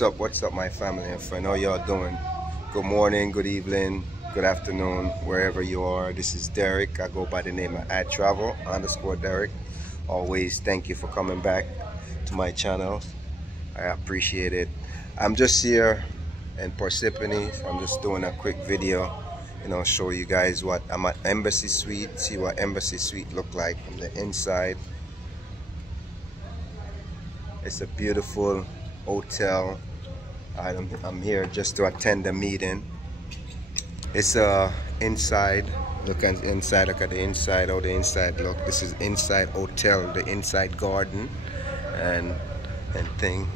What's up, my family and friend? How y'all doing? Good morning, good evening, good afternoon, wherever you are. This is Derek. I go by the name of @travel_Derek. Always thank you for coming back to my channel. I appreciate it. I'm just here in Parsippany. I'm just doing a quick video, show you guys what I'm at Ebassy Suite. See what Ebassy Suite look like from the inside. It's a beautiful hotel. I'm here just to attend the meeting. It's inside. Look at the inside. Look at the inside. How the inside look. This is inside hotel. The inside garden and thing.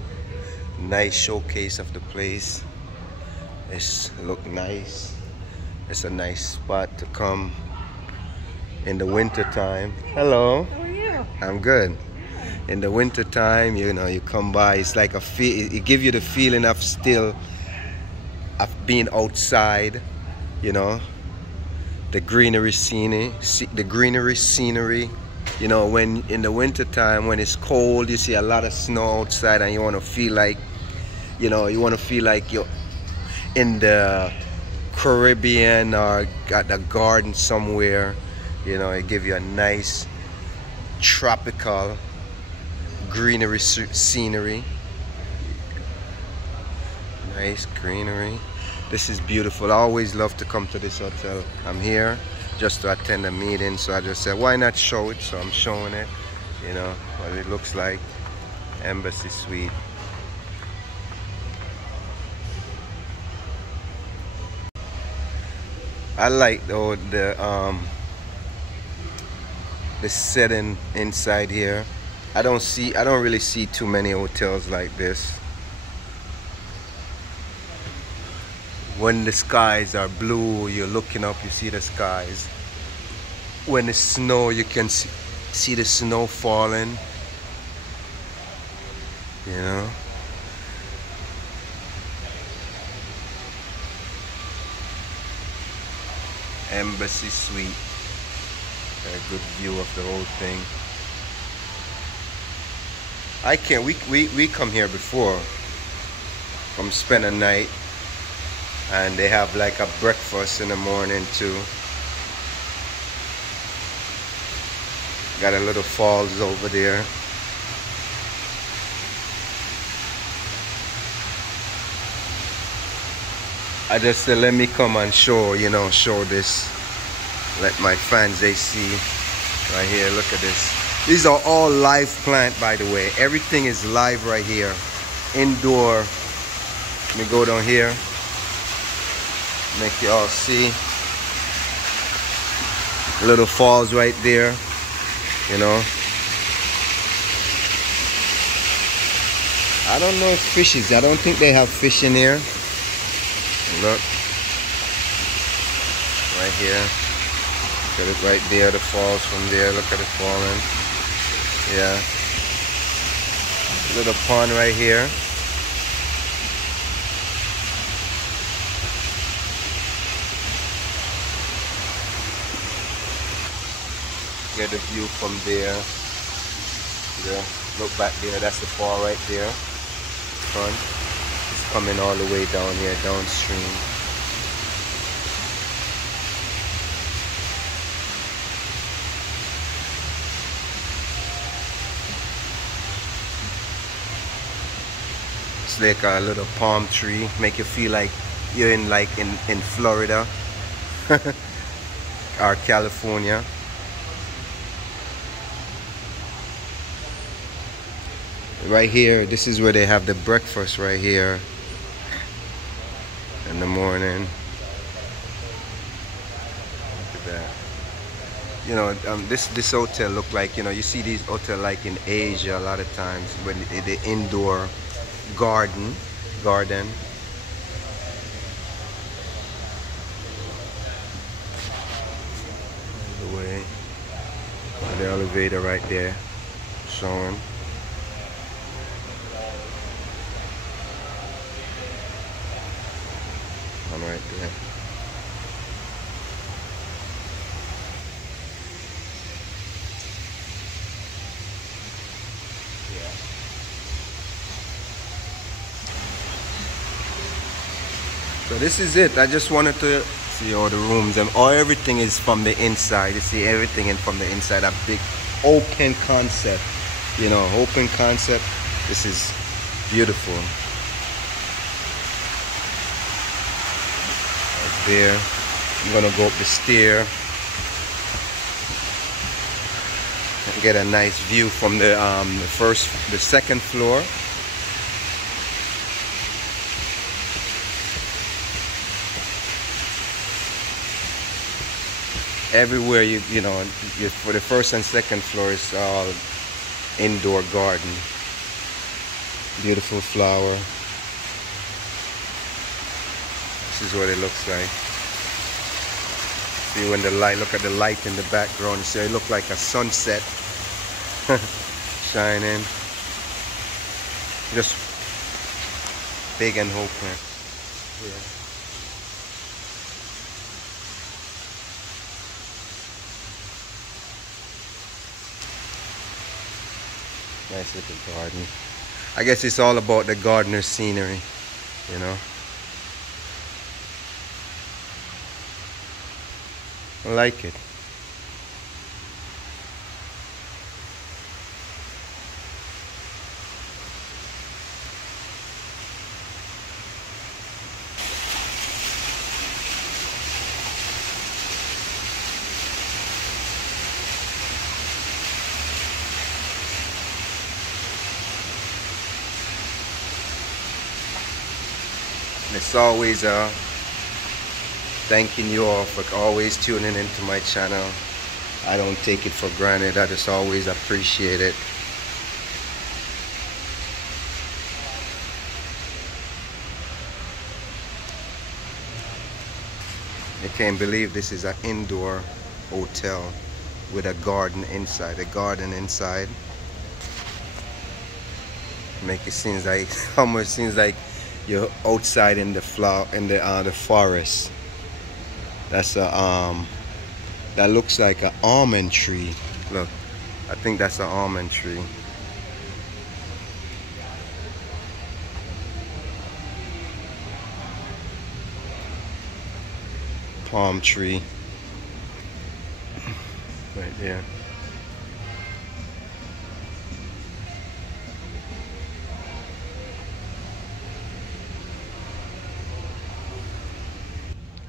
Nice showcase of the place. It's look nice. It's a nice spot to come in the winter time. Hello. How are you? I'm good. In the winter time, you come by. It's like it gives you the feeling of being outside. The greenery scenery. When in the winter time, when it's cold, you see a lot of snow outside, and you want to feel like, you're in the Caribbean or at the garden somewhere. It gives you a nice tropical greenery scenery. Nice greenery. This is beautiful. I always love to come to this hotel. I'm here just to attend a meeting, so I just said, why not show it? So I'm showing it, what it looks like. Ebassy Suite. I like the setting inside here. I don't really see too many hotels like this. When the skies are blue, you're looking up, you see the skies. When it's snow, you can see the snow falling. Ebassy Suite. A good view of the whole thing. We come here before, come spend a night, and they have like a breakfast in the morning too. Got a little falls over there. I just said, let me come and show this. Let my fans, they see right here. Look at this. These are all live plant, by the way. Everything is live right here. Indoor. Let me go down here. Make you all see. Little falls right there. I don't know if fishes. I don't think they have fish in here. Look. Right here. Look at it right there. The falls from there. Look at it falling. Yeah. Little pond right here. Get the view from there. Yeah. Look back there. That's the fall right there. Front. It's coming all the way down here, downstream. It's like a little palm tree, make you feel like you're in Florida or California. Right here, this is where they have the breakfast right here in the morning. Look at that. This hotel look like, you see these hotels like in Asia a lot of times when the indoor garden. The way the elevator right there showing. One right there. So this is it. I just wanted to see all the rooms and all everything is from the inside. You see everything in from the inside. A big open concept. You know, open concept. This is beautiful. Right there. I'm gonna go up the stair and get a nice view from the second floor. Everywhere you know, for the first and second floor is all indoor garden. Beautiful flower. This is what it looks like. See when the light, look at the light in the background. See, it looks like a sunset shining. Just big and open. Yeah. Nice little garden. I guess it's all about the gardener's scenery, you know. I like it. It's always thanking you all for always tuning into my channel. I don't take it for granted. I just always appreciate it. I can't believe this is an indoor hotel with a garden inside. Make it seems like almost seems like you're outside in the the forest. That's a that looks like an almond tree. Look, I think that's an almond tree. Palm tree right there.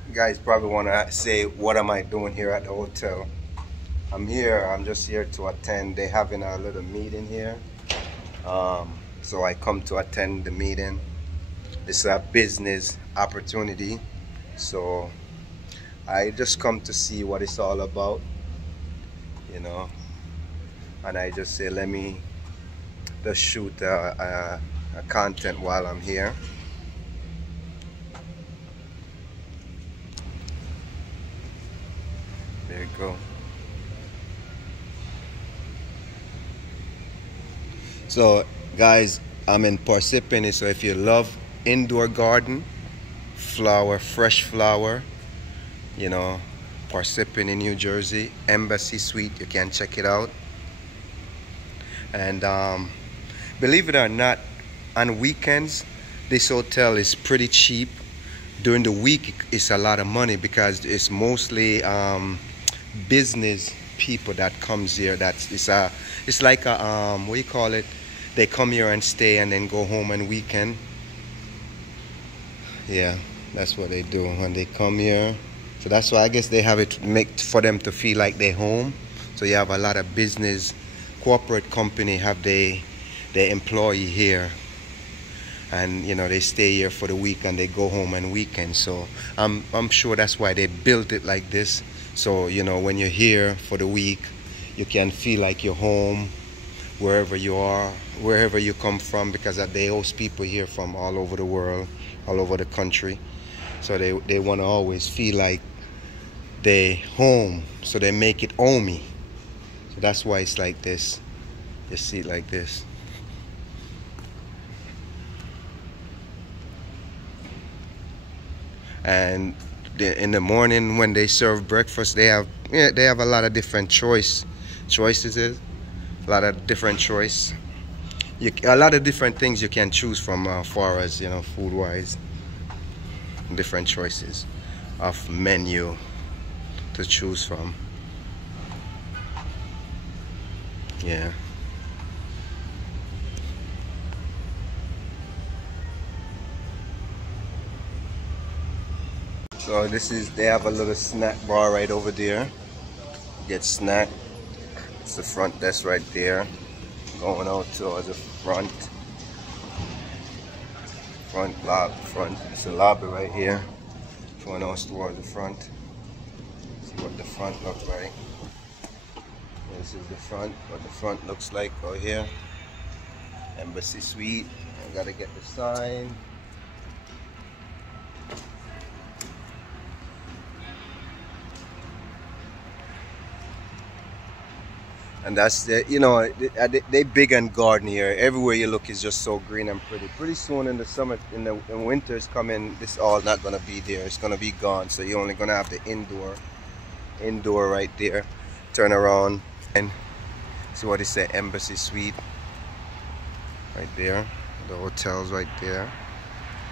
You guys probably want to say, what am I doing here at the hotel? I'm just here to attend. They're having a little meeting here. So I come to attend the meeting. It's a business opportunity. So I just come to see what it's all about, you know. And I just say, let me just shoot a content while I'm here. There you go. So guys, I'm in Parsippany, so if you love indoor garden, flower, fresh flower, you know, Parsippany, New Jersey, Ebassy Suite, you can check it out. And believe it or not, on weekends, this hotel is pretty cheap. During the week, it's a lot of money because it's mostly business people that comes here. It's like a what do you call it? They come here and stay and then go home on weekend. Yeah, that's what they do when they come here. So that's why I guess they have it make for them to feel like they're home. So you have a lot of business, corporate company have their employee here, and you know they stay here for the week and they go home on weekend. So I'm sure that's why they built it like this. So you know when you're here for the week, you can feel like you're home wherever you are, wherever you come from, because they host people here from all over the world, all over the country. So they want to always feel like they home, so they make it homey. So that's why it's like this. You see it like this. And in the morning when they serve breakfast, they have a lot of different choices. A lot of different choice. A lot of different things you can choose from, far as you know, food wise. different choices of menu to choose from. Yeah. So this is, they have a little snack bar right over there. Get snack. It's the front desk right there. Going out towards the front. Front. It's a lobby right here. Going out towards the front. See what the front looks like. This is the front, what the front looks like out here. Embassy Suite. I gotta get the sign. And that's the, you know, they big and garden here. Everywhere you look is just so green and pretty. Pretty soon in the summer, in winter's coming, this all not gonna be there. It's gonna be gone. So you're only gonna have the indoor right there. Turn around and see what it say, Embassy Suite. Right there. The hotel's right there.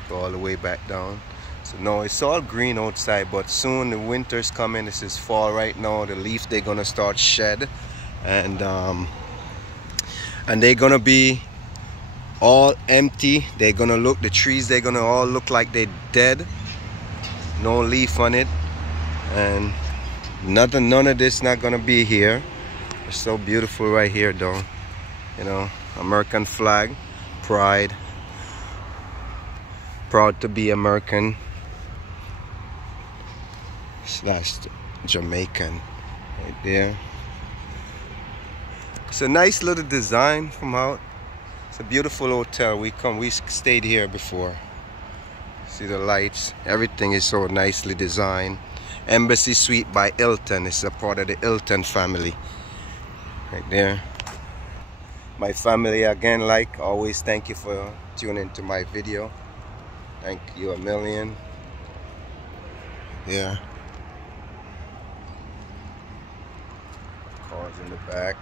Go all the way back down. So no, it's all green outside, but soon the winter's coming. This is fall right now. The leaves, they're gonna start shed. And they're gonna be all empty. They're gonna look, the trees, they're gonna all look like they're dead. No leaf on it, and none of this not gonna be here. It's so beautiful right here though. You know, American flag, pride, proud to be American / Jamaican right there. It's a nice little design from out. It's a beautiful hotel. We stayed here before. See the lights, everything is so nicely designed. Embassy Suite by Hilton. It's a part of the Hilton family. Right there. My family again, like always, thank you for tuning into my video. Thank you a million. Yeah. Cars in the back.